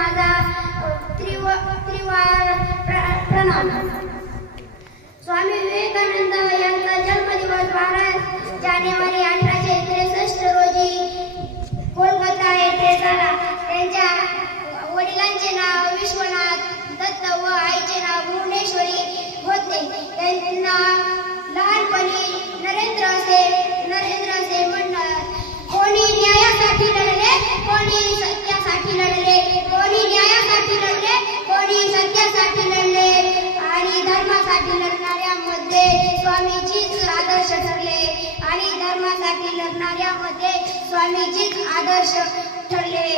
माझा त्रिवार प्रणाम। स्वामी विवेकानंद यांचा जन्मदिवस 12 जानेवारी 1863 रोजी कोलकाता येथे झाला। त्यांच्या वडिलांचे नाव विश्वनाथ दत्त व आईचे नाव भुवनेश्वरी होते। त्यांना लहानपणी नरेंद्र असे म्हणतात। कोणी न्यायासाठी लढले, कोणी सत्यासाठी लढले, कोणी न्यायासाठी लढले, कोणी सत्यासाठी लढले आणि धर्मासाठी लढणाऱ्यामध्ये स्वामीजीच आदर्श ठरले आणि धर्मासाठी लढणाऱ्यामध्ये स्वामीजीच आदर्श ठरले।